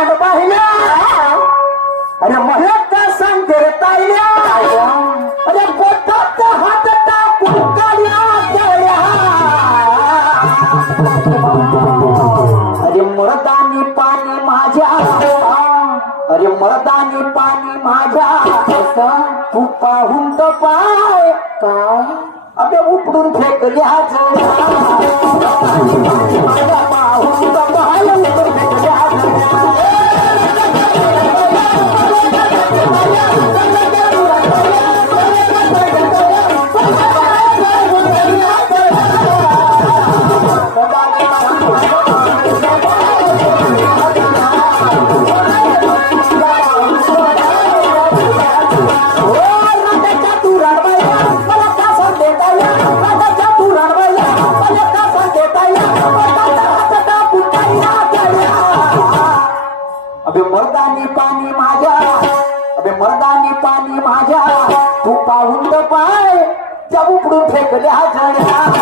वाट पाहिल्या. अरे मला काय सांगते रे ताईल्या. अरे बोटात हात टाकून काढल्या अरे मरदानी पाणी माझ्या. अरे मरदानी पाणी माझ्या. तू पाहून तर पाय. काय अरे उपडून फेकल्या अबे मर्दानी पाणी माझ्या. अबे मर्दानी पाणी माझ्या. तू पाहून पाय त्या उपडून फेकल्या जड्या